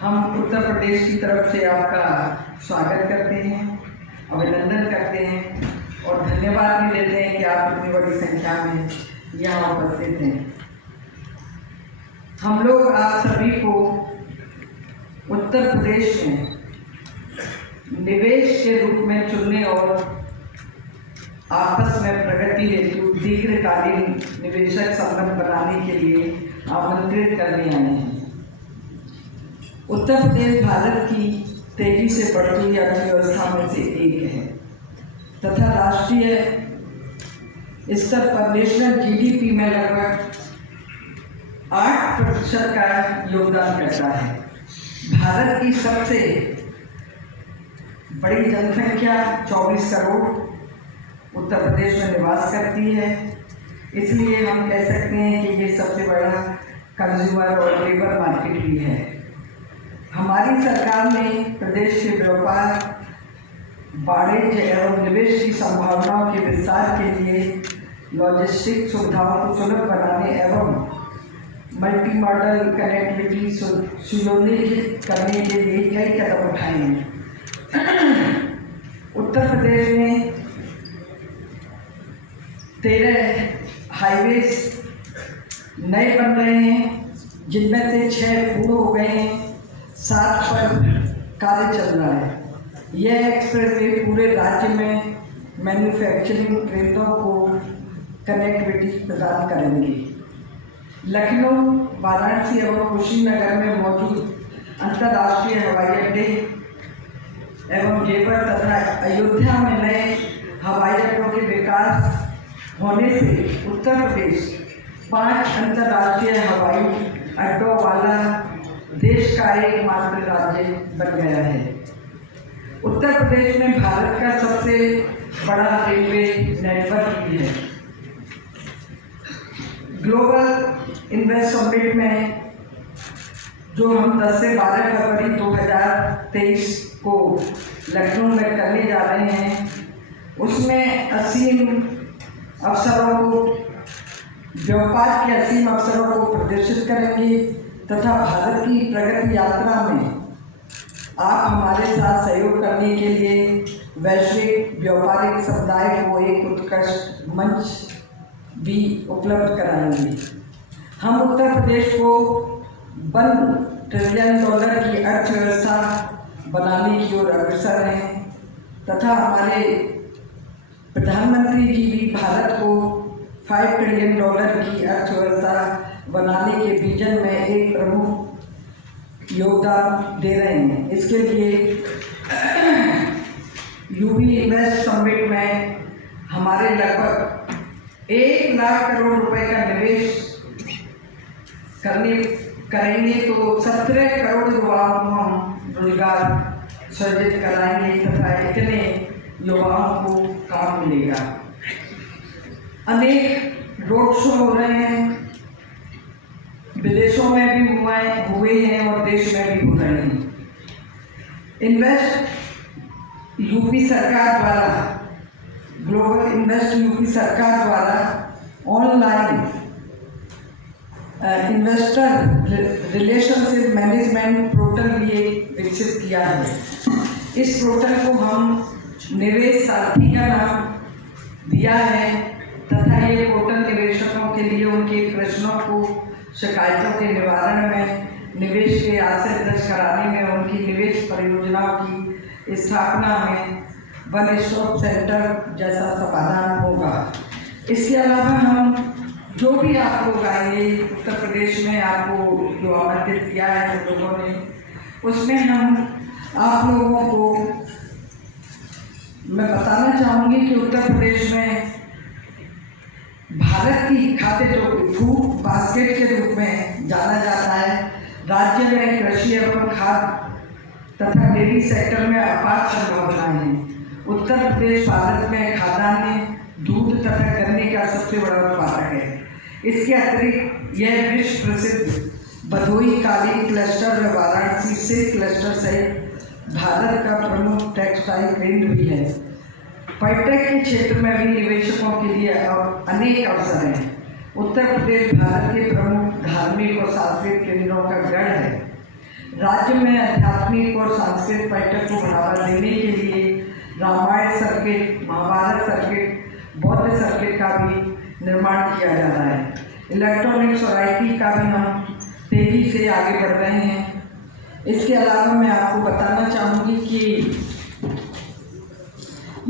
हम उत्तर प्रदेश की तरफ से आपका स्वागत करते हैं, अभिनंदन करते हैं और धन्यवाद भी देते हैं कि आप इतनी बड़ी संख्या में यहाँ उपस्थित हैं। हम लोग आप सभी को उत्तर प्रदेश में निवेश के रूप में चुनने और आपस में प्रगति हेतु दीर्घकालीन निवेशक संबंध बनाने के लिए आमंत्रित करने आए हैं। उत्तर प्रदेश भारत की तेजी से बढ़ती हुई अर्थव्यवस्था में से एक है तथा राष्ट्रीय स्तर पर नेशनल जीडीपी में लगभग 8% का योगदान करता है। भारत की सबसे बड़ी जनसंख्या 24 करोड़ उत्तर प्रदेश में निवास करती है, इसलिए हम कह सकते हैं कि ये सबसे बड़ा कंज्यूमर और लेबर मार्केट भी है। हमारी सरकार ने प्रदेश के व्यापार, वाणिज्य एवं निवेश की संभावनाओं के विस्तार के लिए लॉजिस्टिक सुविधाओं को सुलभ बनाने एवं मल्टी मॉडल कनेक्टिविटी सुनिश्चित करने के लिए कई कदम उठाए हैं। उत्तर प्रदेश में 13 हाईवेज नए बन रहे हैं, जिनमें से 6 पूर्ण हो गए हैं, 7 पर कार्य चल रहा है। यह एक्सप्रेसवे पूरे राज्य में मैन्युफैक्चरिंग केंद्रों को कनेक्टिविटी प्रदान करेंगे। लखनऊ, वाराणसी एवं कुशीनगर में मौजूद अंतर्राष्ट्रीय हवाई अड्डे एवं जेवर तथा अयोध्या में नए हवाई अड्डों के विकास होने से उत्तर प्रदेश 5 अंतर्राष्ट्रीय हवाई अड्डों वाला देश का एकमात्र राज्य बन गया है। उत्तर प्रदेश में भारत का सबसे बड़ा रेलवे नेटवर्क भी है। ग्लोबल इन्वेस्ट समिट में जो हम 10 से 12 फरवरी 2023 को लखनऊ में करने जा रहे हैं, उसमें असीम अवसरों को, व्यापार के असीम अवसरों को प्रदर्शित करेंगे तथा भारत की प्रगति यात्रा में आप हमारे साथ सहयोग करने के लिए वैश्विक व्यापारिक समुदाय को एक उत्कृष्ट मंच भी उपलब्ध कराएंगे। हम उत्तर प्रदेश को $1 ट्रिलियन की अर्थव्यवस्था बनाने की ओर अग्रसर हैं तथा हमारे प्रधानमंत्री जी भी भारत को $5 ट्रिलियन की अर्थव्यवस्था बनाने के विजन में एक प्रमुख योगदान दे रहे हैं। इसके लिए यूबी इन्वेस्ट समिट में हमारे लगभग 1 लाख करोड़ रुपए का निवेश करेंगे तो 17 करोड़ युवाओं को हम रोजगार सृजित कराएंगे तथा इतने युवाओं को काम मिलेगा। अनेक रोड शो हो रहे हैं, विदेशों में भी हुए हैं और देश में भी हो रहे हैं। इन्वेस्ट यूपी सरकार द्वारा, ग्लोबल इन्वेस्ट यूपी सरकार द्वारा online investor relationship management portal भी विकसित किया है। इस पोर्टल को हम निवेश साथी का नाम दिया है तथा ये पोर्टल निवेशकों के लिए उनके प्रश्नों को, शिकायतों के निवारण में, निवेश के आशय दर्ज कराने में, उनकी निवेश परियोजनाओं की स्थापना में वन स्टॉप सेंटर जैसा समाधान होगा। इसके अलावा हम जो भी आप लोग आएंगे उत्तर प्रदेश में, आपको जो आमंत्रित किया है उन लोगों ने, उसमें हम आप लोगों को मैं बताना चाहूँगी कि उत्तर प्रदेश में भारत की खाद्य जो फूड बास्केट के रूप में जाना जाता है, राज्य में कृषि एवं खाद्य तथा डेयरी सेक्टर में अपार संभावनाएं हैं। उत्तर प्रदेश भारत में खाद्यान्न, दूध तथा गन्ने का सबसे बड़ा उत्पादक है। इसके अतिरिक्त यह विश्व प्रसिद्ध भदोही कालीन क्लस्टर व वाराणसी सिल्क क्लस्टर सहित भारत का प्रमुख टेक्सटाइल केंद्र भी है। पर्यटक के क्षेत्र में भी निवेशकों के लिए अनेक अवसर हैं। उत्तर प्रदेश भारत के प्रमुख धार्मिक और सांस्कृतिक केंद्रों का गढ़ है। राज्य में आध्यात्मिक और सांस्कृतिक पर्यटन को बढ़ावा देने के लिए रामायण सर्किट, महाभारत सर्किट, बौद्ध सर्किट का भी निर्माण किया जा रहा है। इलेक्ट्रॉनिक्स और IT का भी हम तेजी से आगे बढ़ रहे हैं। इसके अलावा मैं आपको बताना चाहूँगी कि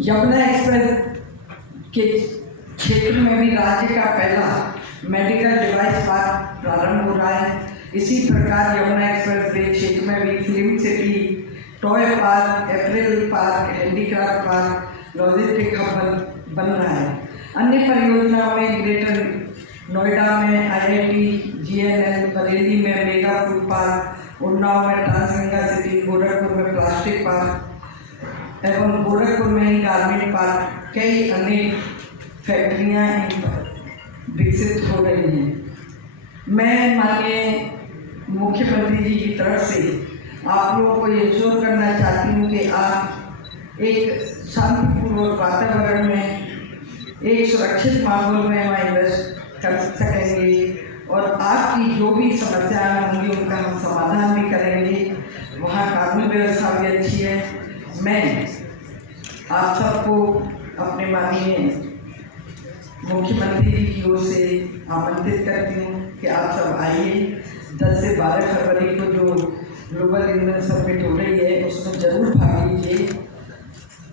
यमुना एक्सप्रेस के क्षेत्र में भी राज्य का पहला मेडिकल डिवाइस पार्क प्रारंभ हो रहा है। इसी प्रकार यमुना एक्सप्रेस वे क्षेत्र में भी film city, toy park, apparel park, handicraft park, logistic hub बन रहा है। अन्य परियोजनाओं में ग्रेटर नोएडा में IIT GNL, बरेली में मेगा फूड पार्क, उन्नाव में ट्रांसगंगा सिटी, गोरखपुर में प्लास्टिक पार्क एवं गोरखपुर में ही गारमेंट पार्क, कई अन्य फैक्ट्रियाँ विकसित हो रही हैं। मैं माननीय मुख्यमंत्री जी की तरफ से आप लोगों को ये जोर करना चाहती हूँ कि आप एक शांतिपूर्वक वातावरण में, एक सुरक्षित माहौल में वहाँ इन्वेस्ट कर सकेंगे और आपकी जो भी समस्याएं होंगी उनका हम समाधान भी करेंगे। वहाँ कानून व्यवस्था भी अच्छी है। मैं आप सबको अपने माननीय मुख्यमंत्री जी की ओर से आमंत्रित करती हूँ कि आप सब आइए। 10 से 12 फरवरी को जो ग्लोबल इन्वेस्टर्स समिट हो रही है उसमें ज़रूर भाग लीजिए।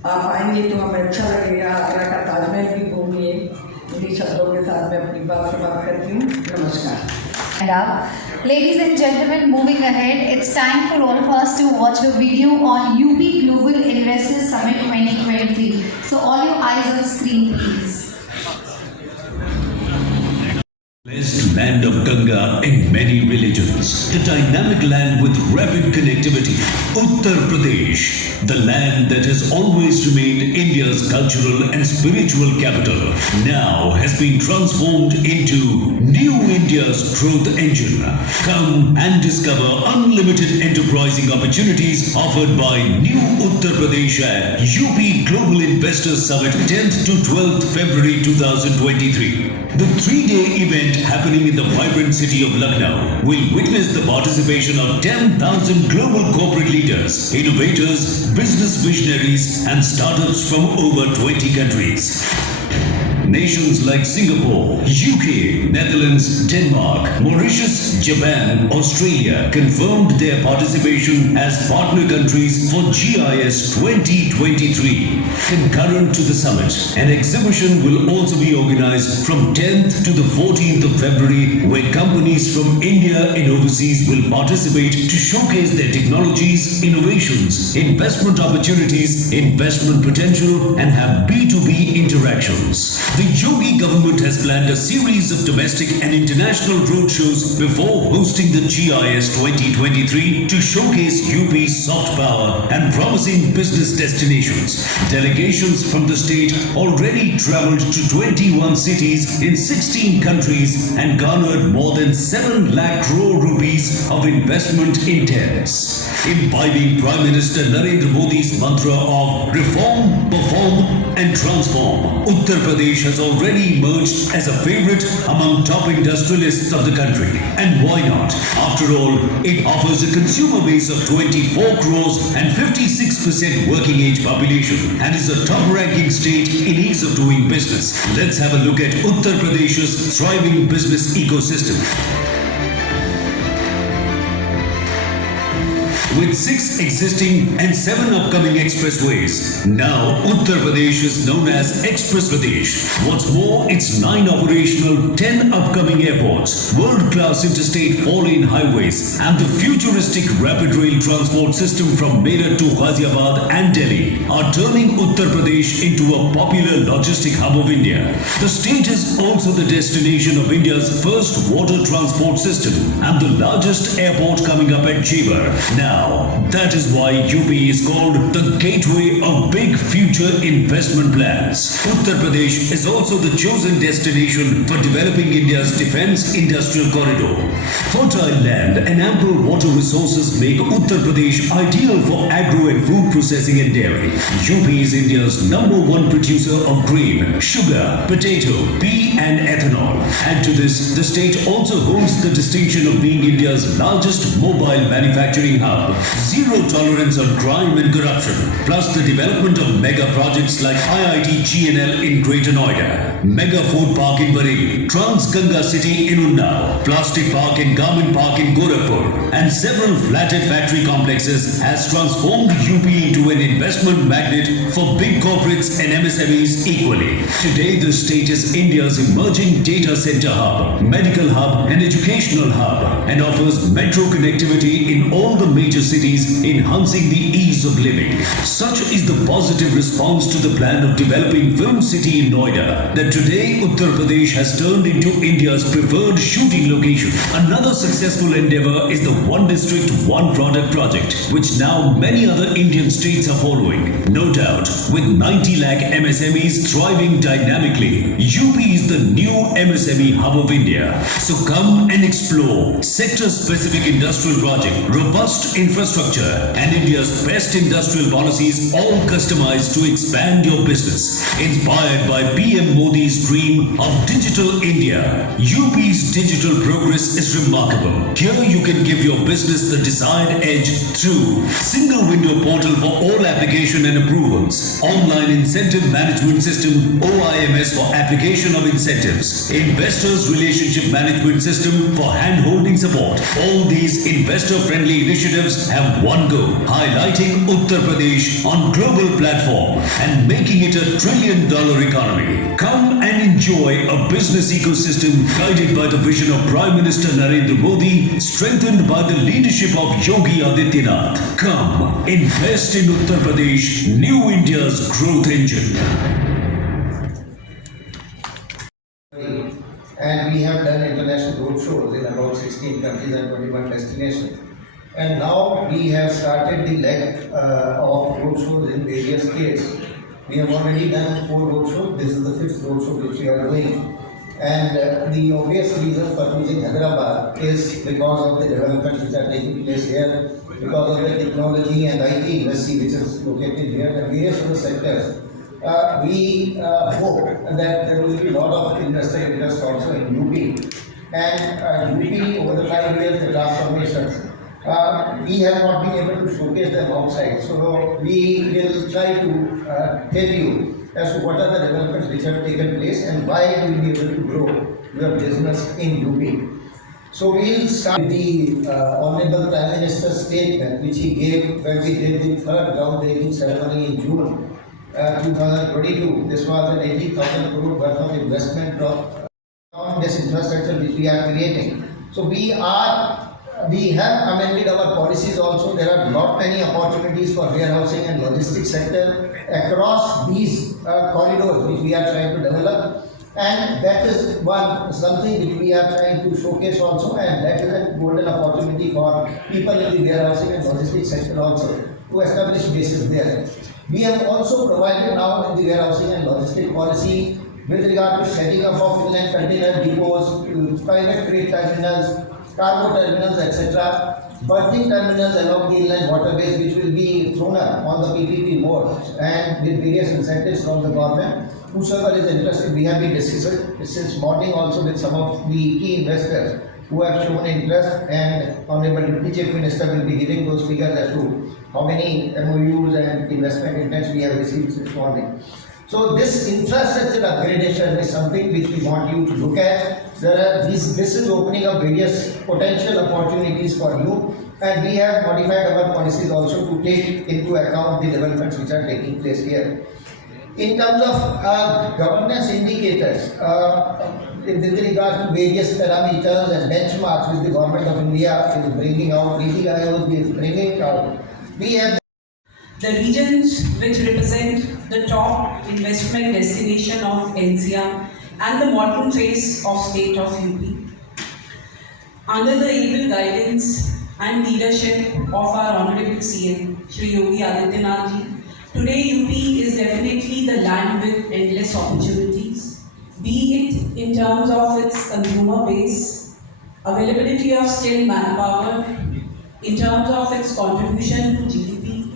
आप आएंगे तो हमें अच्छा लगेगा। आगरा का ताजमहल भी घूमिए। इन्हीं शब्दों के साथ मैं अपनी बात समाप्त करती हूँ। नमस्कार। Ladies and gentlemen, moving ahead, it's time for all of us to watch a video on UP Global Investors Summit 2023. So all your eyes on screen, please. Blessed land of Ganga in many religions, the dynamic land with rapid connectivity, Uttar Pradesh, the land that has always remained India's cultural and spiritual capital, now has been transformed into New India's growth engine. Come and discover unlimited enterprising opportunities offered by New Uttar Pradesh at UP Global Investors Summit 10th to 12th February 2023. The 3-day event happening in the vibrant city of Lucknow will witness the participation of 10,000 global corporate leaders, innovators, business visionaries and startups from over 20 countries. Nations like Singapore, UK, Netherlands, Denmark, Mauritius, Japan, Australia confirmed their participation as partner countries for GIS 2023. Concurrent to the summit, an exhibition will also be organized from 10th to the 14th of February where companies from India and overseas will participate to showcase their technologies, innovations, investment opportunities, investment potential and have B2B interactions. The Yogi government has planned a series of domestic and international roadshows before hosting the GIS 2023 to showcase UP's soft power and promising business destinations. Delegations from the state already travelled to 21 cities in 16 countries and garnered more than 7 lakh crore rupees of investment intents. Imbibing Prime Minister Narendra Modi's mantra of reform, perform and transform, Uttar Pradesh has already emerged as a favourite among top industrialists of the country. And why not? After all, it offers a consumer base of 24 crores and 56% working age population and is a top-ranking state in ease of doing business. Let's have a look at Uttar Pradesh's thriving business ecosystem. With 6 existing and 7 upcoming expressways, now Uttar Pradesh is known as Express Pradesh. What's more, it's 9 operational, 10 upcoming airports, world-class interstate 4-lane highways, and the futuristic rapid rail transport system from Meerut to Ghaziabad and Delhi are turning Uttar Pradesh into a popular logistic hub of India. The state is also the destination of India's first water transport system and the largest airport coming up at Jewar. Now, now. That is why UP is called the gateway of big future investment plans. Uttar Pradesh is also the chosen destination for developing India's defense industrial corridor. Fertile land and ample water resources make Uttar Pradesh ideal for agro and food processing and dairy. UP is India's #1 producer of grain, sugar, potato, pea and ethanol. Add to this, the state also holds the distinction of being India's largest mobile manufacturing hub. Zero tolerance on crime and corruption. Plus the development of mega projects like IIT GNL in Greater Noida, Mega Food Park in Bareilly, Trans Ganga City in Unnao, Plastic Park and Garment Park in Gorakhpur, and several flatted factory complexes has transformed UP into an investment magnet for big corporates and MSMEs equally. Today, the state is India's emerging data center hub, medical hub, and educational hub, and offers metro connectivity in all the major cities, enhancing the ease of living. Such is the positive response to the plan of developing Film City in Noida that today Uttar Pradesh has turned into India's preferred shooting location. Another successful endeavor is the One District, One Product project, which now many other Indian states are following. No doubt, with 90 lakh MSMEs thriving dynamically, UP is the new MSME hub of India. So come and explore sector-specific industrial project, robust infrastructure, and India's best industrial policies, all customized to expand your business. Inspired by PM Modi's dream of digital India, UP's digital progress is remarkable. Here you can give your business the desired edge through single window portal for all application and approvals, online incentive management system OIMS for application of incentives, investors relationship management system for hand-holding support. All these investor-friendly initiatives have one goal: highlighting Uttar Pradesh on global platform and making it a $1 trillion economy. Come and enjoy a business ecosystem guided by the vision of Prime Minister Narendra Modi, strengthened by the leadership of Yogi Adityanath. Come, invest in Uttar Pradesh, New India's growth engine. And we have done international roadshows in about 16 countries and 21 destinations. And now we have started the leg of roadshows in various states. We have already done 4 roadshows. This is the 5th roadshow which we are doing. And the obvious reason for choosing Hyderabad is because of the developments which are taking place here, because of the technology and IT industry which is located here, and various other sectors. We hope that there will be a lot of investor interest also in UP. And UP over the 5 years, the transformations, we have not been able to showcase them outside. So we will try to tell you as to what are the developments which have taken place and why you will be able to grow your business in UP. So we will start with the Honorable Prime Minister's statement which he gave when we did the 3rd groundbreaking ceremony in June 2022. This was an 80,000 crore worth of investment on this infrastructure which we are creating. So we have amended our policies also. There are not many opportunities for warehousing and logistics sector across these corridors which we are trying to develop, and that is something which we are trying to showcase also, and that is a golden opportunity for people in the warehousing and logistics sector also to establish bases there. We have also provided now in the warehousing and logistics policy with regard to setting up of inland container depots, private freight terminals, cargo terminals, etc., berthing terminals along the inland waterways which will be thrown up on the PPP boards and with various incentives from the government. Whosoever is interested, we have been discussing since morning also with some of the key investors who have shown interest, and Honorable Deputy Chief Minister will be giving those figures as to how many MOUs and investment intents we have received this morning. So this infrastructure upgradation is something which we want you to look at. This is opening up various potential opportunities for you, and we have modified our policies also to take into account the developments which are taking place here. In terms of governance indicators, with regard to various parameters and benchmarks which the Government of India is bringing out, Niti Aayog is bringing out, we have the regions which represent the top investment destination of NCR and the modern face of state of UP. Under the able guidance and leadership of our Honorable CM, Shri Yogi Adityanath ji. Today UP is definitely the land with endless opportunities, be it in terms of its consumer base, availability of skilled manpower, in terms of its contribution to GDP,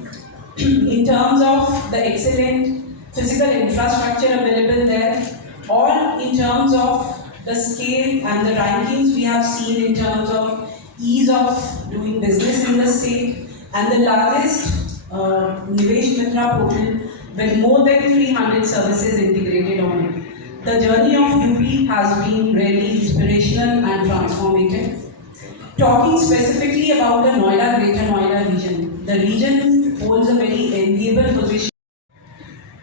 in terms of the excellent physical infrastructure available there, or in terms of the scale and the rankings we have seen in terms of ease of doing business in the state, and the largest Nivesh Mitra portal with more than 300 services integrated on it. The journey of UP has been really inspirational and transformative. Talking specifically about the Noida, Greater Noida region, the region holds a very enviable position.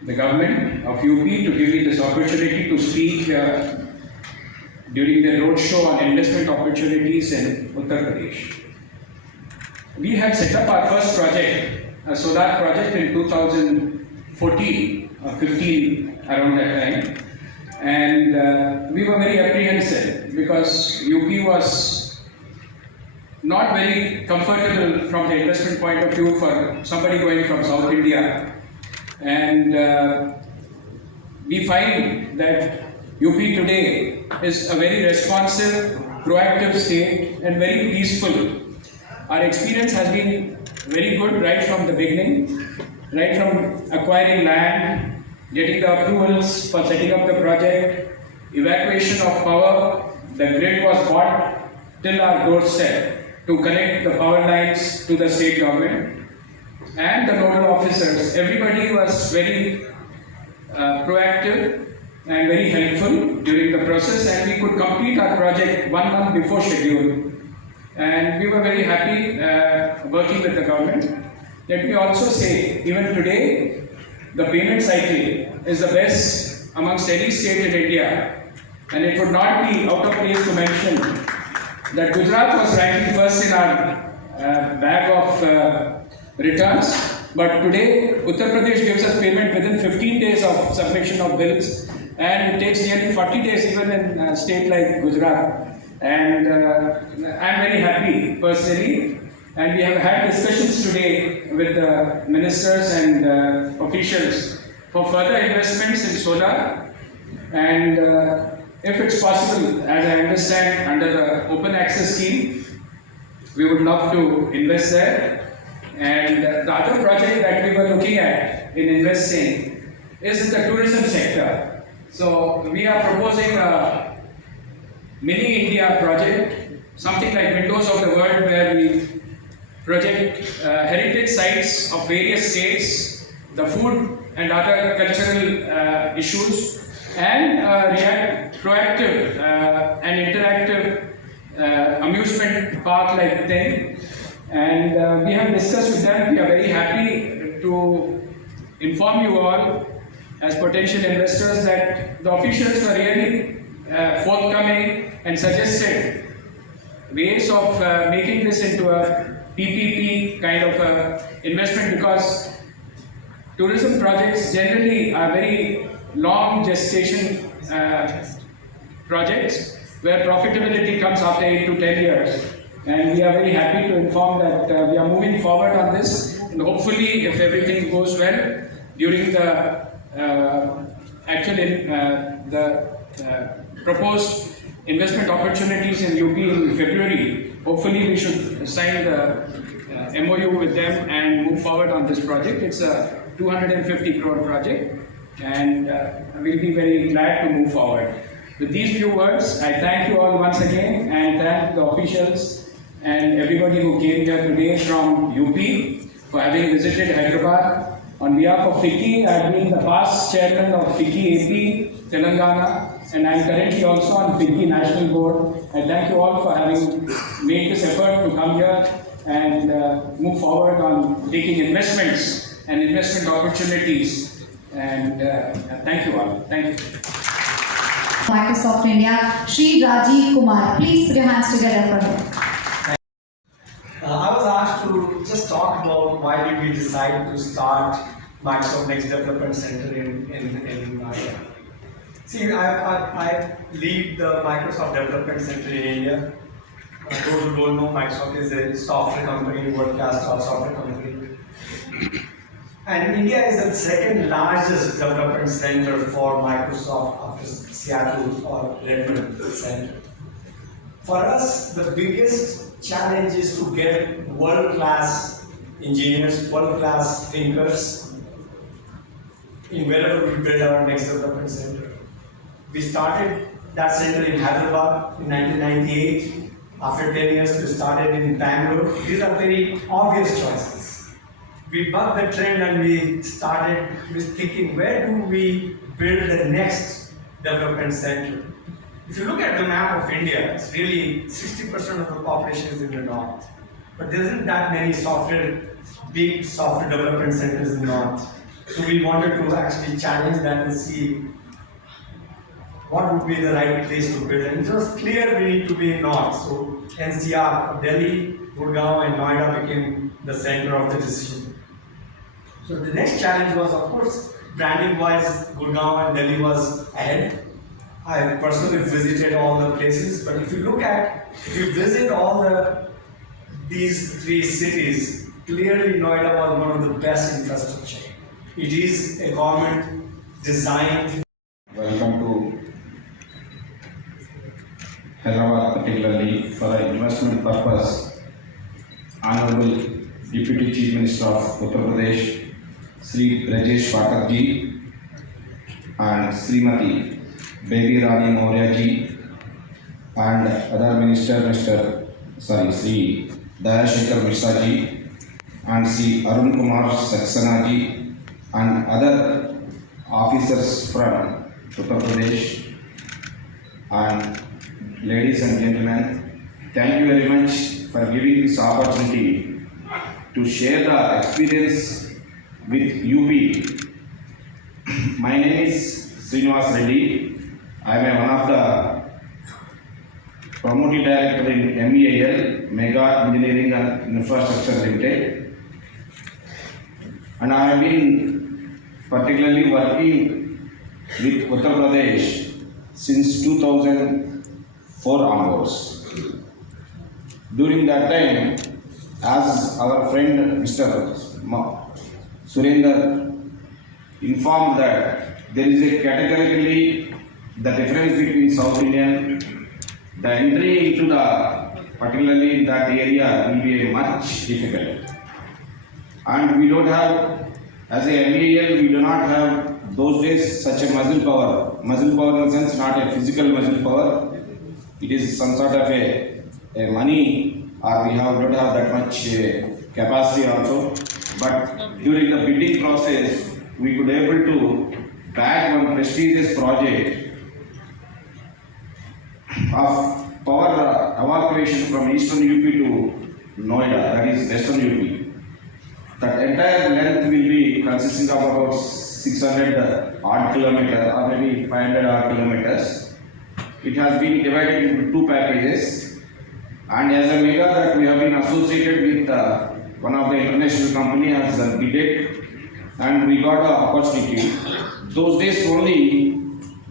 The government of UP to give me this opportunity to speak during the roadshow on investment opportunities in Uttar Pradesh. We had set up our first project, a solar project in 2014 or 15, around that time, and we were very apprehensive because UP was not very comfortable from the investment point of view for somebody going from South India. And we find that UP today is a very responsive, proactive state and very peaceful. Our experience has been very good right from the beginning, right from acquiring land, getting the approvals for setting up the project, evacuation of power, the grid was bought till our doorstep to connect the power lines to the state government. And the nodal officers, everybody was very proactive and very helpful during the process, and we could complete our project 1 month before schedule. And we were very happy working with the government. Let me also say, even today, the payment cycle is the best amongst any state in India, and it would not be out of place to mention that Gujarat was ranking first in our bag of returns, but today Uttar Pradesh gives us payment within 15 days of submission of bills, and it takes nearly 40 days even in a state like Gujarat. And I'm very happy personally, and we have had discussions today with the ministers and officials for further investments in solar, and if it's possible, as I understand, under the open access scheme, we would love to invest there. And the other project that we were looking at in investing is in the tourism sector. So we are proposing a mini India project, something like Windows of the World, where we project heritage sites of various states, the food and other cultural issues, and react proactive and interactive amusement park like thing. And we have discussed with them. We are very happy to inform you all as potential investors that the officials were really forthcoming and suggested ways of making this into a PPP kind of investment, because tourism projects generally are very long gestation projects where profitability comes after 8 to 10 years. And we are very happy to inform that we are moving forward on this, and hopefully, if everything goes well, during the proposed investment opportunities in UP in February, hopefully we should sign the MOU with them and move forward on this project. It's a 250 crore project, and we'll be very glad to move forward. With these few words, I thank you all once again, and thank the officials and everybody who came here today from UP for having visited Hyderabad. On behalf of FICCI, I have been the past chairman of FICCI AP, Telangana, and I am currently also on FICCI National Board. I thank you all for having made this effort to come here and move forward on taking investments and investment opportunities. And thank you all. Thank you. Microsoft India, Shri Rajiv Kumar. Please put your hands together for him. I was asked to just talk about why did we decide to start Microsoft Next Development Center in Noida. See, I lead the Microsoft Development Center in India. Those who don't know, Microsoft is a software company, world-class software company. And India is the second largest development center for Microsoft after Seattle or Redmond Center. For us, the biggest challenge is to get world-class engineers, world-class thinkers in wherever we build our next development center. We started that center in Hyderabad in 1998. After 10 years, we started in Bangalore. These are very obvious choices. We bucked the trend and we started with thinking, where do we build the next development center? If you look at the map of India, it's really 60% of the population is in the north. But there isn't that many big software development centers in the north. So we wanted to actually challenge that and see what would be the right place to build. And it was clear we need to be in north. So NCR, Delhi, Gurgaon and Noida became the center of the decision. So the next challenge was, of course, branding wise, Gurgaon and Delhi was ahead. I personally visited all the places, but if you visit all these three cities, clearly Noida was one of the best infrastructure. It is a government designed. Welcome to Hyderabad, particularly for an investment purpose. Honorable Deputy Chief Minister of Uttar Pradesh, Sri Rajesh Pathak ji, and Srimati Baby Rani Maurya ji, and other minister, Sri Dayashekhar Mishra ji, and Sri Arun Kumar Saxena ji, and other officers from Uttar Pradesh. And ladies and gentlemen, thank you very much for giving this opportunity to share the experience with UP. My name is Srinivas Reddy. I am one of the promoting director in MEIL, Mega Engineering and Infrastructure Limited. And I have been particularly working with Uttar Pradesh since 2004 onwards. During that time, as our friend Mr. Surinder informed that there is a categorically the difference between South Indian, the entry into particularly in that area will be much difficult. And we don't have, as a MEIL, we do not have those days such a muscle power. Muscle power in the sense not a physical muscle power. It is some sort of a money, or we don't have that much capacity also. But during the bidding process, we could able to bag one prestigious project of power evacuation from eastern UP to Noida, that is western UP. That entire length will be consisting of about 600 odd kilometers or maybe 500 odd kilometers. It has been divided into two packages, and as a mega that we have been associated with one of the international company as BIDEC, and we got the opportunity. Those days only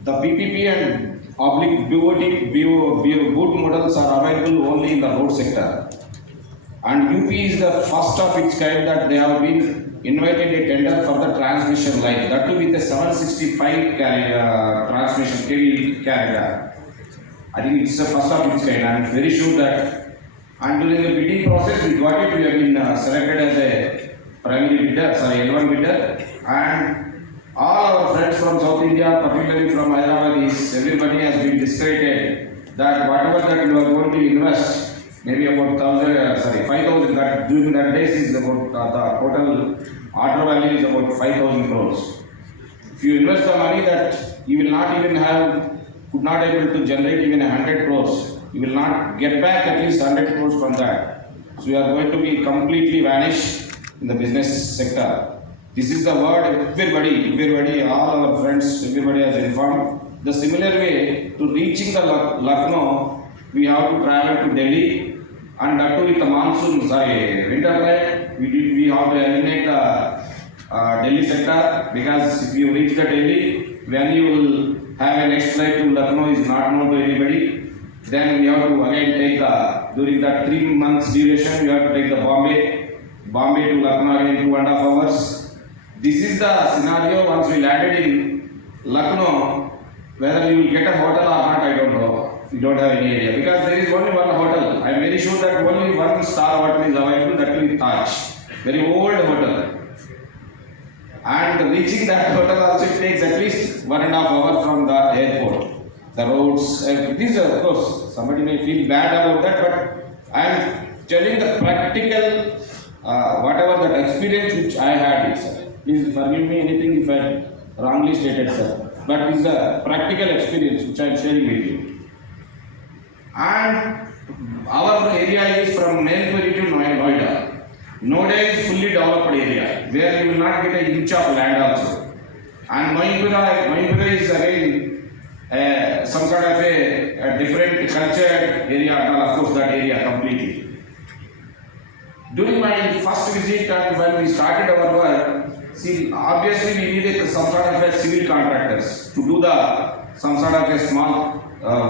the PPP and oblique BOT good models are available only in the road sector. And UP is the first of its kind that they have been invited a tender for the transmission line, that too with a 765 transmission KV carrier. I think it's the first of its kind. I am very sure that, and during the bidding process we got it, we have been selected as a primary bidder, L1 bidder, and all our friends from South India, particularly from Hyderabad, everybody has been discredited that whatever that you are going to invest, maybe about 5,000, that during that days is about the total order value is about 5,000 crores. If you invest the money that you will not even could not able to generate even 100 crores, you will not get back at least 100 crores from that. So you are going to be completely vanished in the business sector. This is the word everybody, all our friends, everybody has informed. The similar way, to reaching the Lucknow, we have to travel to Delhi, and that too with the monsoon, winter time, we have to eliminate the Delhi sector, because if you reach the Delhi, when you will have a next flight to Lucknow is not known to anybody, then we have to again take the during that 3 months duration, you have to take the Bombay to Lucknow again 2.5 hours. This is the scenario once we landed in Lucknow. Whether you will get a hotel or not, I don't know. We don't have any idea because there is only one hotel. I am very sure that only one star hotel is available, that will be Taj. Very old hotel. And reaching that hotel also it takes at least 1.5 hours from the airport. The roads, this of course, somebody may feel bad about that, but I am telling the practical, whatever that experience which I had, sir. Please forgive me anything if I wrongly stated, sir. But this is a practical experience which I am sharing with you. And our area is from Mainpuri to Noida. Noida is fully developed area where you will not get an inch of land also. And Mainpuri is again some sort of a different culture area, and of course that area completely. During my first visit and when we started our work, see, obviously we needed some sort of a civil contractors to do some sort of a small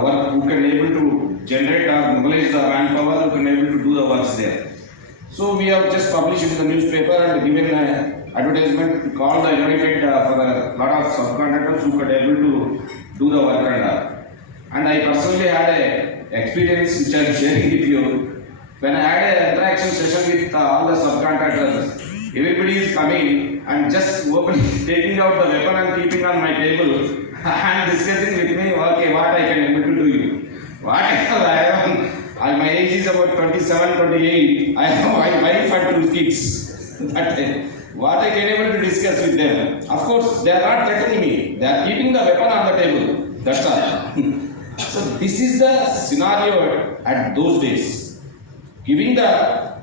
work who can able to generate or mobilize the manpower, who can able to do the works there. So we have just published in the newspaper and given an advertisement to call the invited for a lot of subcontractors who could able to do the work and I personally had a experience which I am sharing with you. When I had an interaction session with all the subcontractors, everybody is coming and just taking out the weapon and keeping on my table and discussing with me, okay, what I can able to do you. What my age is about 27, 28. I have my wife and 2 kids. What I can able to discuss with them. Of course, they are not threatening me. They are keeping the weapon on the table. That's all. So this is the scenario at those days. Giving the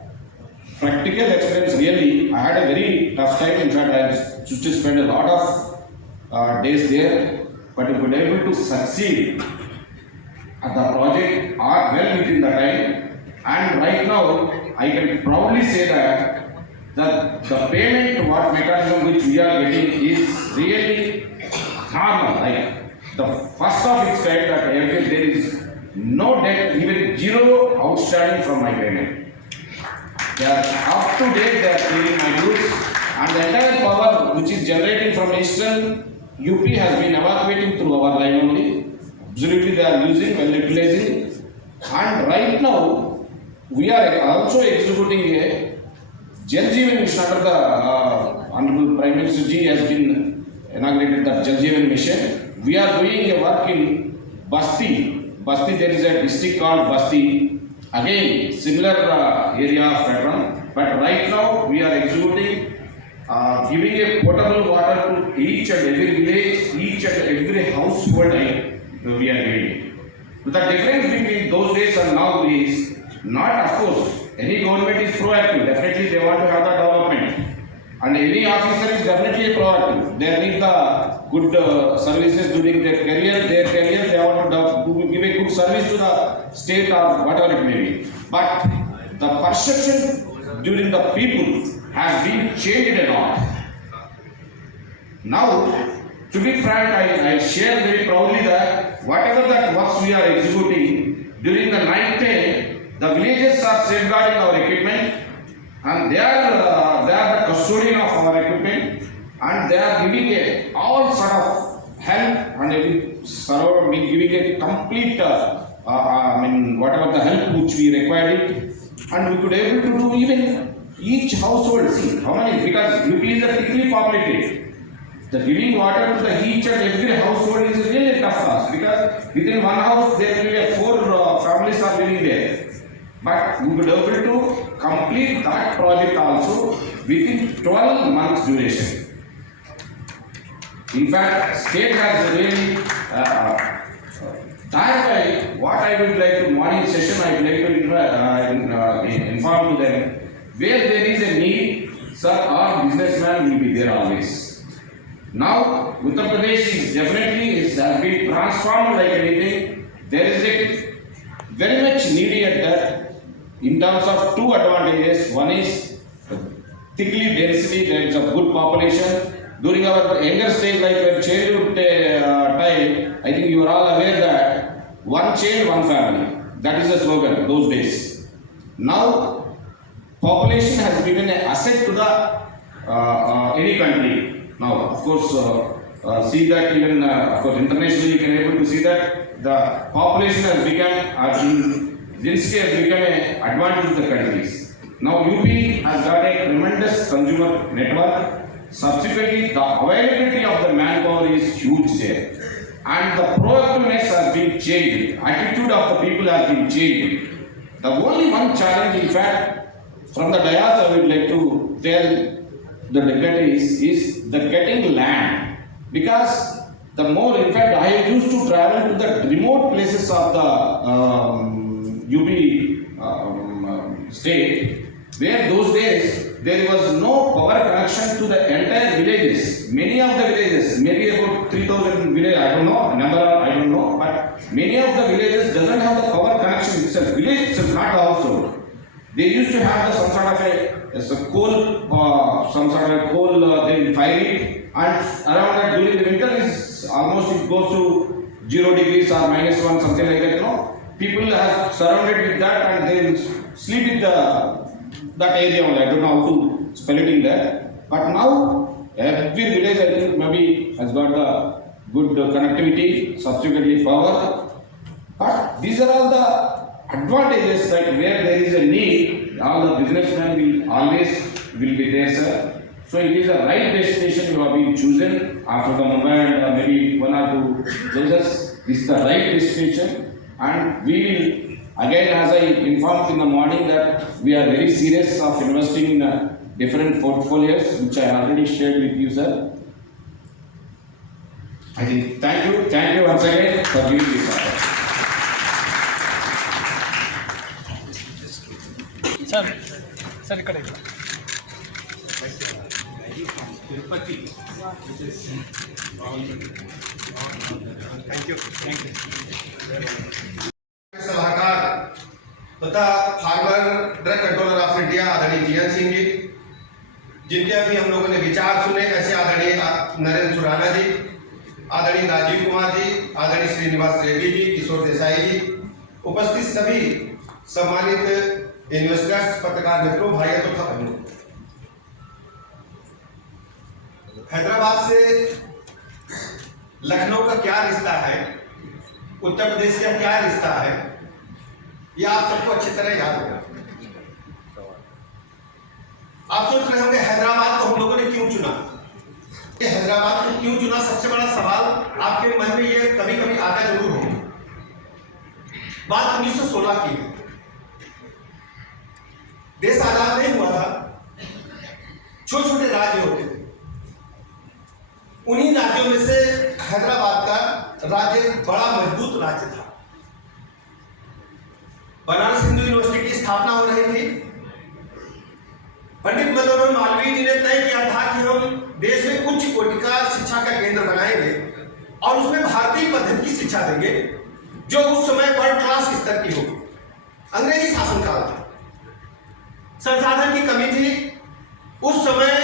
practical experience, really, I had a very tough time. In fact, I used to spend a lot of days there, but we could able to succeed at the project are well within the time. And right now, I can proudly say that the payment what mechanism which we are getting is really normal. Like the first of its kind that there is no debt, even zero outstanding from my payment. They are up to date, they are clearing my goods, and the entire power which is generating from Eastern UP has been evacuating through our line only. Absolutely they are using, well utilizing, and right now we are also executing a Jal Jeevan Mission under the Honorable Prime Minister Ji has been inaugurated the Jal Jeevan Mission. We are doing a work in Basti. Basti, there is a district called Basti. Again, similar area of pattern, but right now we are executing, giving a potable water to each and every village, each and every household we are giving. The difference between those days and now is not, of course, any government is proactive, definitely they want to have the development. And any officer is definitely proactive. They need the good services during their career, they want to give a good service to the state or whatever it may be. But the perception during the people has been changed a lot. Now, to be frank, I share very proudly that whatever that works we are executing during the night time, the villagers are safeguarding our equipment and they are the custodian of our equipment and they are giving all sort of help and giving a complete whatever the help which we required it, and we could able to do even each household. See how many, because UP is a thickly populated. The giving water to the each and every household is really tough task because within one house there will be 4 families are living there. But we could able to complete that project also within 12 months duration. In fact, state has really thereby what I would like to morning session I would like to inform to them where there is a need, sir, our businessman will be there always. Now, Uttar Pradesh is definitely has been transformed like anything. There is a very much needy at that in terms of 2 advantages. One is thickly density, there is a good population. During our younger stage, like our childhood time, I think you are all aware that one child, one family. That is the slogan those days. Now, population has become an asset to the any country. Now, of course, see that even of course internationally you can able to see that the population has become density has become an advantage to the countries. Now, UP has got a tremendous consumer network. Subsequently, the availability of the manpower is huge there, and the proactiveness has been changed. Attitude of the people has been changed. The only one challenge, in fact, from the dais I would like to tell the dignitaries is the getting land, because the more, in fact, I used to travel to the remote places of the UP state, where those days there was no power connection to the entire villages. Many of the villages, maybe about 3,000 villages, I don't know, number I don't know, but many of the villages doesn't have the power connection itself. Village itself, not the household. They used to have some sort of a coal, some sort of coal, they will fire it, and around that during the winter is almost it goes to 0 degrees or -1, something like that, you know. People are surrounded with that and they will sleep in that area only. I don't know how to spell it in there. But now, every village I think maybe has got the good connectivity, subsequently power. But these are all the advantages that where there is a need, all the businessmen will always be there, sir. So it is a right destination you have been chosen after the Mumbai and maybe 1 or 2 places. This is the right destination, and we will again, as I informed in the morning, that we are very serious of investing in different portfolios, which I already shared with you, sir. I think thank you once again for giving this offer. Sir, ikkade. Thank you. सलाहकार तथा farmer drug controller of India आदरणीय GN Singh ji, जिनके अभी हम लोगों ने विचार सुने, ऐसे आदरणीय नरेंद्र सुराना जी, आदरणीय राजीव कुमार जी, आदरणीय श्रीनिवास रेड्डी जी, किशोर देसाई जी, उपस्थित सभी सम्मानित इन्वेस्टर्स, पत्रकार मित्रों, भाइयों तथा बहनों, हैदराबाद से लखनऊ का क्या रिश्ता है, उत्तर प्रदेश का क्या रिश्ता है, यह आप सबको अच्छी तरह याद होगा। आप सोच रहे होंगे हैदराबाद को हम लोगों ने क्यों चुना। ये हैदराबाद को क्यों चुना, सबसे बड़ा सवाल आपके मन में ये कभी कभी आता जरूर होगा। बात 1916 की है, देश आजाद नहीं हुआ था, छोटे छोटे राज्य होते थे। उन्हीं राज्यों में से हैदराबाद का राज्य बड़ा मजबूत राज्य था। बनारस हिंदू यूनिवर्सिटी की स्थापना हो रही थी। पंडित मनोहर मालवीय जी ने तय किया था कि हम देश में उच्च कोटि का शिक्षा का केंद्र बनाएंगे और उसमें भारतीय पद्धति की शिक्षा देंगे, जो उस समय वर्ल्ड क्लास स्तर की होगी। अंग्रेजी शासनकाल था, संसाधन की कमी थी। उस समय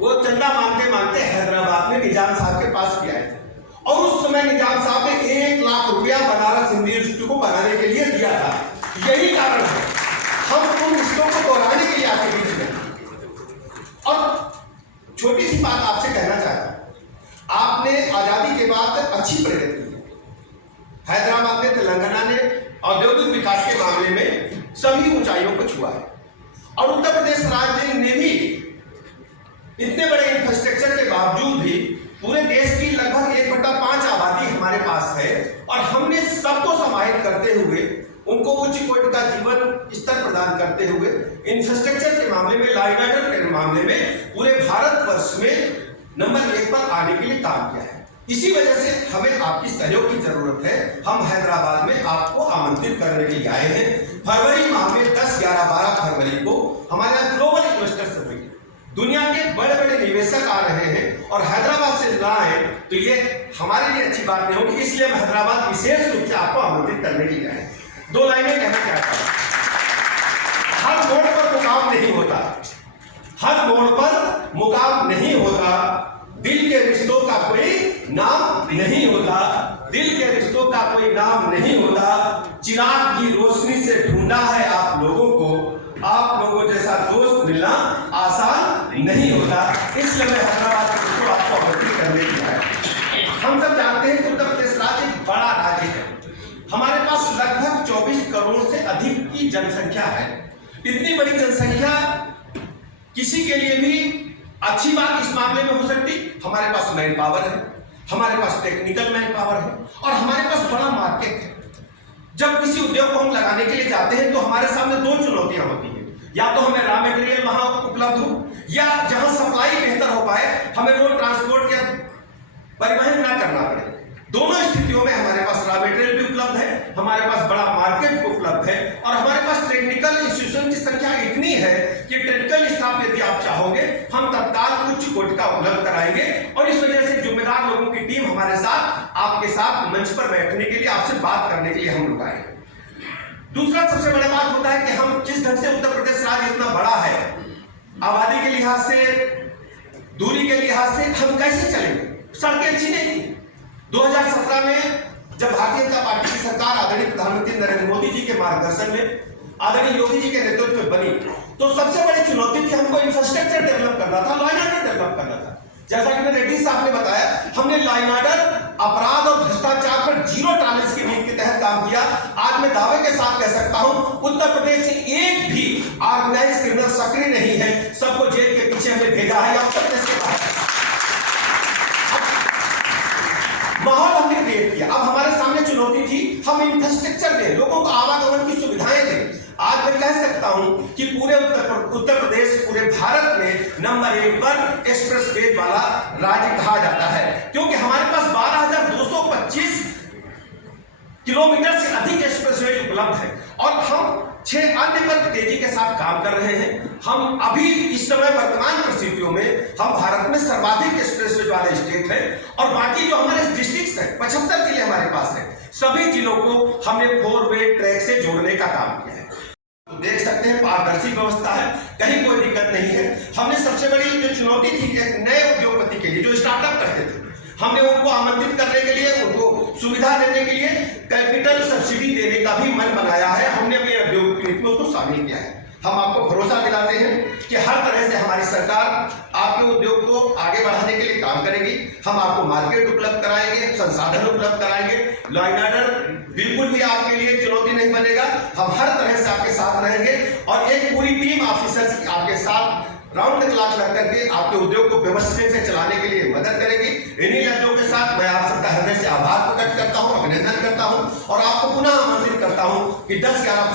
वो चंदा मांगते मांगते हैदराबाद में निजाम साहब के पास भी आए थे, और उस समय निजाम साहब ने 1 लाख रुपया बनारस हिंदू यूनिवर्सिटी को बनाने के लिए दिया था। यही कारण है हम उन रिश्तों को दोहराने के लिए आपके बीच में। और छोटी सी बात आपसे कहना चाहता हूं, आपने आजादी के बाद अच्छी प्रगति की। हैदराबाद ने, तेलंगाना ने औद्योगिक विकास के मामले में सभी ऊंचाइयों को छुआ है, और उत्तर प्रदेश राज्य ने भी इतने बड़े इंफ्रास्ट्रक्चर के बावजूद भी पूरे देश की लगभग 1/5 आबादी हमारे पास है, और हमने सबको समाहित करते हुए उनको उच्च कोटि का जीवन स्तर प्रदान करते हुए इंफ्रास्ट्रक्चर के मामले में, लॉ एंड ऑर्डर के मामले में पूरे भारतवर्ष में नंबर 1 पर आने के लिए काम किया है। इसी वजह से हमें आपकी सहयोग की जरूरत है। हम हैदराबाद में आपको आमंत्रित करने के लिए आए हैं। फरवरी माह में 10, 11, 12 फरवरी को हमारे यहाँ ग्लोबल इन्वेस्टर्स समिट, दुनिया के बड़े बड़े निवेशक आ रहे हैं, और हैदराबाद से ना आए तो ये हमारे लिए अच्छी बात नहीं होगी। इसलिए हम हैदराबाद विशेष रूप से आपको आमंत्रित करने के लिए आए। 2 लाइनें कहना चाहता हूं। हर मोड़ पर मुकाम नहीं होता, हर मोड़ पर मुकाम नहीं होता। दिल के रिश्तों का कोई नाम नहीं होता, दिल के रिश्तों का कोई नाम नहीं होता। चिराग की रोशनी से ढूंढा है आप लोगों जनसंख्या है, इतनी बड़ी जनसंख्या किसी के लिए भी अच्छी बात इस मामले में हो सकती। हमारे पास मैन पावर है, हमारे पास टेक्निकल मैन पावर है और हमारे पास बड़ा मार्केट है। जब किसी उद्योग को हम लगाने के लिए जाते हैं तो हमारे सामने दो चुनौतियां होती हैं, या तो हमें रॉ मटेरियल वहां उपलब्ध हो, या जहां सप्लाई बेहतर हो पाए हमें रोड ट्रांसपोर्ट या परिवहन ना करना पड़े। दोनों स्थितियों में हमारे पास रॉ मटेरियल भी उपलब्ध है, हमारे पास बड़ा मार्केट उपलब्ध है और हमारे पास टेक्निकल इंस्टीट्यूशन की संख्या इतनी है कि टेक्निकल स्टाफ यदि आप चाहोगे हम तत्काल उच्च कोटि का उपलब्ध कराएंगे। और इस वजह से जिम्मेदार लोगों की टीम हमारे साथ आपके साथ मंच पर बैठने के लिए, आपसे बात करने के लिए हम लोग आए। दूसरा सबसे बड़ा बात होता है कि हम जिस ढंग से उत्तर प्रदेश राज्य इतना बड़ा है, आबादी के लिहाज से, दूरी के लिहाज से हम कैसे चलेंगे? सड़कें अच्छी नहीं थी। 2017 में जब भारतीय जनता पार्टी की सरकार आदरणीय प्रधानमंत्री नरेंद्र मोदी जी के मार्गदर्शन में, आदरणीय योगी जी के नेतृत्व में बनी, तो सबसे बड़ी चुनौती थी हमको इंफ्रास्ट्रक्चर डेवलप करना था, लॉ एंड ऑर्डर डेवलप करना था। जैसा कि रेड्डी साहब ने बताया, हमने लॉ एंड ऑर्डर, अपराध और भ्रष्टाचार पर जीरो टॉलरेंस की नीति के तहत काम किया। आज मैं दावे के साथ कह सकता हूं उत्तर प्रदेश से एक भी ऑर्गेनाइज्ड क्रिमिनल सक्रिय नहीं है, सबको जेल के पीछे हमने भेजा है। उत्तर प्रदेश के बाहर माहौल हमने क्रिएट किया। अब हमारे सामने चुनौती थी हम इंफ्रास्ट्रक्चर दें, लोगों को आवागमन की सुविधाएं दें। आज मैं कह सकता हूं कि पूरे उत्तर प्रदेश पूरे भारत में नंबर 1 पर एक्सप्रेस वे वाला राज्य कहा जाता है, क्योंकि हमारे पास 12,225 किलोमीटर से अधिक एक्सप्रेस वे उपलब्ध है और हम 6 अन्य पर तेजी के साथ काम कर रहे हैं। हम अभी इस समय वर्तमान परिस्थितियों में हम भारत में सर्वाधिक एक्सप्रेस वे वाले स्टेट है और बाकी जो हमारे डिस्ट्रिक्ट्स हैं 75 जिले हमारे पास है, सभी जिलों को हमने 4 वे ट्रैक से जोड़ने का काम किया है। तो देख सकते हैं पारदर्शी व्यवस्था है, कहीं कोई दिक्कत नहीं है। हमने सबसे बड़ी जो चुनौती थी एक नए उद्योगपति के लिए जो स्टार्टअप करते थे, हमने उनको आमंत्रित करने के लिए, उनको सुविधा देने के लिए कैपिटल सब्सिडी देने का भी मन बनाया है। हमने अपने उद्योग नीति में उसको शामिल किया है। हम आपको भरोसा दिलाते हैं कि हर तरह से हमारी सरकार आपके उद्योग को आगे बढ़ाने के लिए काम करेगी। हम आपको मार्केट उपलब्ध कराएंगे, संसाधन उपलब्ध कराएंगे, लॉ एंड ऑर्डर बिल्कुल भी आपके लिए चुनौती नहीं बनेगा। हम हर तरह से आपके साथ रहेंगे और एक पूरी टीम ऑफिसर्स आपके साथ राउंड द क्लॉक लग करके आपके उद्योग को व्यवस्थित से चलाने के लिए मदद करेगी। इन्हीं लफ्जों के साथ मैं आप सबका हृदय से आभार प्रकट करता हूं, अभिनंदन करता हूं और आपको पुनः आमंत्रित करता हूं कि 10-11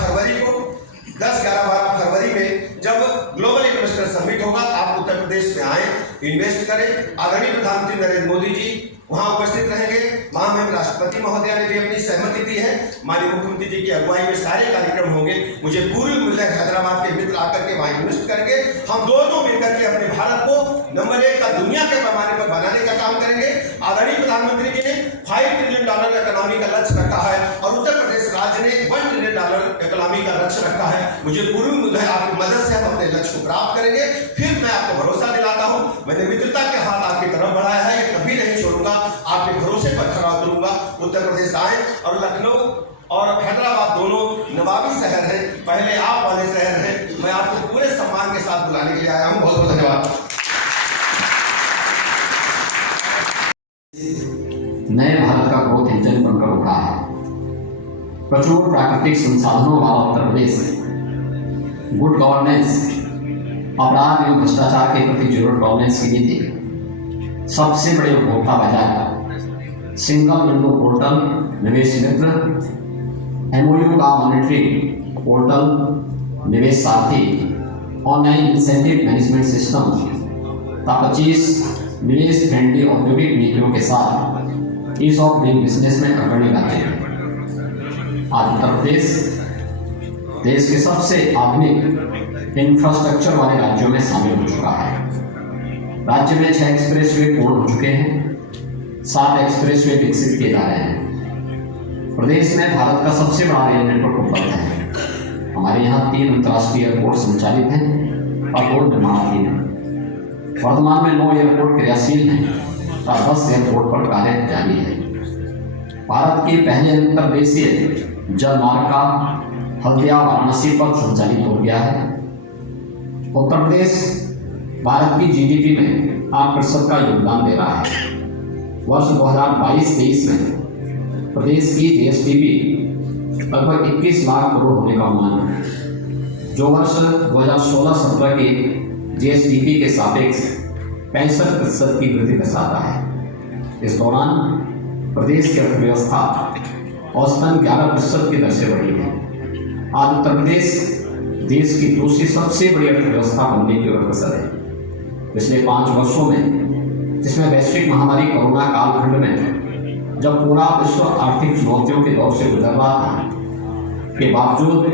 फरवरी में जब ग्लोबल इन्वेस्टर समिट होगा, आप उत्तर प्रदेश में आए, इन्वेस्ट करें। आदरणीय प्रधानमंत्री नरेंद्र मोदी जी वहां उपस्थित रहेंगे। महामहिम राष्ट्रपति महोदया ने भी अपनी सहमति दी है। माननीय मुख्यमंत्री जी की अगुवाई में सारे कार्यक्रम होंगे। मुझे पूरी उम्मीद है हैदराबाद के मित्र आकर के वहां इन्वेस्ट करेंगे। हम दोनों मिलकर के अपने भारत को नंबर 1 का दुनिया के पैमाने पर बनाने का काम करेंगे। आदरणीय प्रधानमंत्री जी ने $5 ट्रिलियन इकोनॉमी का लक्ष्य रखा है और उत्तर प्रदेश राज्य ने $1 ट्रिलियन इकोनॉमी का लक्ष्य रखा है। मुझे पूरी उम्मीद है आपकी मदद से हम अपने लक्ष्य को प्राप्त करेंगे। फिर मैं आपको भरोसा दिलाता हूं, मैंने मित्रता के हाथ आपकी तरफ बढ़ाया है, ये कभी नहीं छोड़ूंगा, आपके भरोसे पर खरा उतरूंगा। उत्तर प्रदेश आए और लखनऊ और हैदराबाद दोनों नवाबी शहर हैं, पहले आप वाले शहर हैं। मैं आपको पूरे सम्मान के साथ बुलाने के लिए आया हूं। बहुत बहुत धन्यवाद। नए भारत का ग्रोथ इंजन बनकर उठा है। प्रचुर प्राकृतिक संसाधनों वाला उत्तर प्रदेश गुड गवर्नेंस, अपराध एवं भ्रष्टाचार के प्रति जीरो टॉलरेंस की नीति, सबसे बड़े उपभोक्ता बाजार, सिंगल विंडो पोर्टल, निवेश मित्र, MOU का मॉनिटरी पोर्टल, निवेश साथी, ऑनलाइन इंसेंटिव मैनेजमेंट सिस्टम, 25 निवेश फ्रेंडली औद्योगिक नीतियों के साथ ईज ऑफ डूइंग बिजनेस में अग्रणी राज्य है। आज उत्तर प्रदेश देश के सबसे आधुनिक इंफ्रास्ट्रक्चर वाले राज्यों में शामिल हो चुका है। राज्य में 6 एक्सप्रेस वे पूर्ण हो चुके हैं, 7 एक्सप्रेस वे विकसित किए जा रहे हैं। प्रदेश में भारत का सबसे बड़ा रेल नेटवर्क उपलब्ध है। हमारे यहाँ 3 अंतर्राष्ट्रीय एयरपोर्ट संचालित हैं और रोड निर्माणाधीन है। वर्तमान में 9 एयरपोर्ट क्रियाशील हैं और 10 एयरपोर्ट पर कार्य जारी है। भारत की पहले अंतर्देशीय जलमार्ग का हल्दिया वाराणसी पर संचालित हो गया है। उत्तर प्रदेश भारत की GDP में 8% का योगदान दे रहा है। वर्ष 2022-23 में प्रदेश की GSDP लगभग 21 लाख करोड़ होने का अनुमान है, जो वर्ष 2016-17 के GSDP के सापेक्ष 65% की वृद्धि दर्शाता है। इस दौरान प्रदेश की अर्थव्यवस्था औसतन 11% की दर से बढ़ी है। आज उत्तर प्रदेश देश की दूसरी सबसे बड़ी अर्थव्यवस्था बनने की ओर अग्रसर है। पिछले 5 वर्षों में, जिसमें वैश्विक महामारी कोरोना कालखंड में जब पूरा विश्व आर्थिक चुनौतियों के दौर से गुजर रहा था, के बावजूद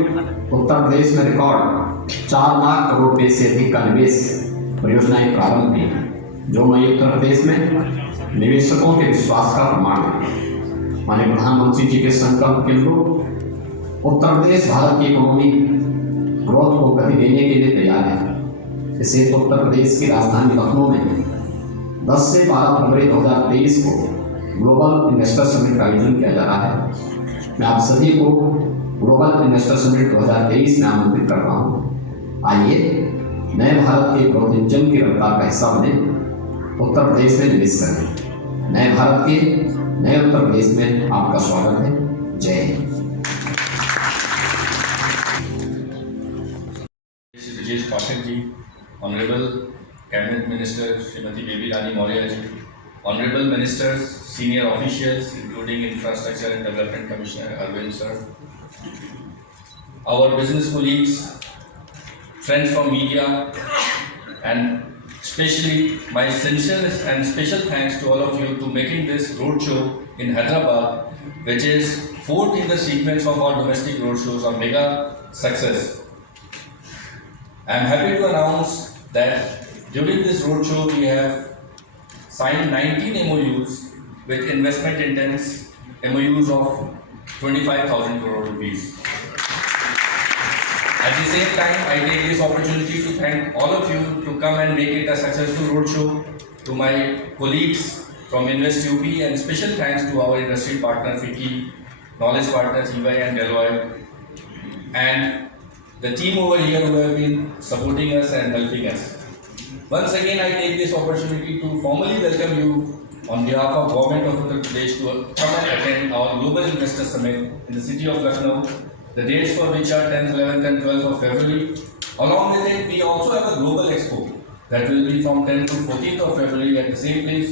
उत्तर प्रदेश में रिकॉर्ड 4 लाख करोड़ रुपए से अधिक का निवेश परियोजनाएं प्रारंभ हुई, जो नए उत्तर प्रदेश में निवेशकों के विश्वास का प्रमाण है। माननीय प्रधानमंत्री जी के संकल्प के अनुरूप उत्तर प्रदेश भारत की इकोनॉमी ग्रोथ को गति देने के लिए तैयार है। इसे उत्तर प्रदेश की राजधानी लखनऊ में 10 से 12 फरवरी 2023 को ग्लोबल इन्वेस्टर समिट का आयोजन किया जा रहा है। मैं आप सभी को ग्लोबल इन्वेस्टर समिट 2023 में आमंत्रित कर रहा हूँ। आइए नए भारत के ग्रोथ इंजन की रफ्तार का हिस्सा बने, उत्तर प्रदेश में निवेश करें। नए भारत के नए उत्तर प्रदेश में आपका स्वागत है। जय Hind. Rajesh Pathak ji, Honorable Cabinet Minister Srimati Baby Rani Maurya ji, Honorable Ministers, Senior Officials including Infrastructure and Development Commissioner Arvind sir, our business colleagues, friends from media, and especially my sincerest and special thanks to all of you to making this roadshow in Hyderabad, which is 4th in the sequence of our domestic roadshows, a mega success. I am happy to announce that during this roadshow we have signed 19 MOUs with investment intents, MOUs of 25,000 crore rupees. At the same time, I take this opportunity to thank all of you to come and make it a successful roadshow, to my colleagues from Invest UP, and special thanks to our industry partner FICCI, knowledge partners EY and Deloitte, and the team over here who have been supporting us and helping us. Once again, I take this opportunity to formally welcome you on behalf of Government of Uttar Pradesh to come and attend our Global Investor Summit in the city of Lucknow. The dates for which are 10th, 11th and 12th of February. Along with it, we also have a Global Expo that will be from 10th to 14th of February at the same place.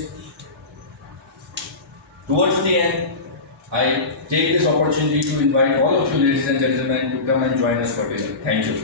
Towards the end, I take this opportunity to invite all of you ladies and gentlemen to come and join us for dinner. Thank you.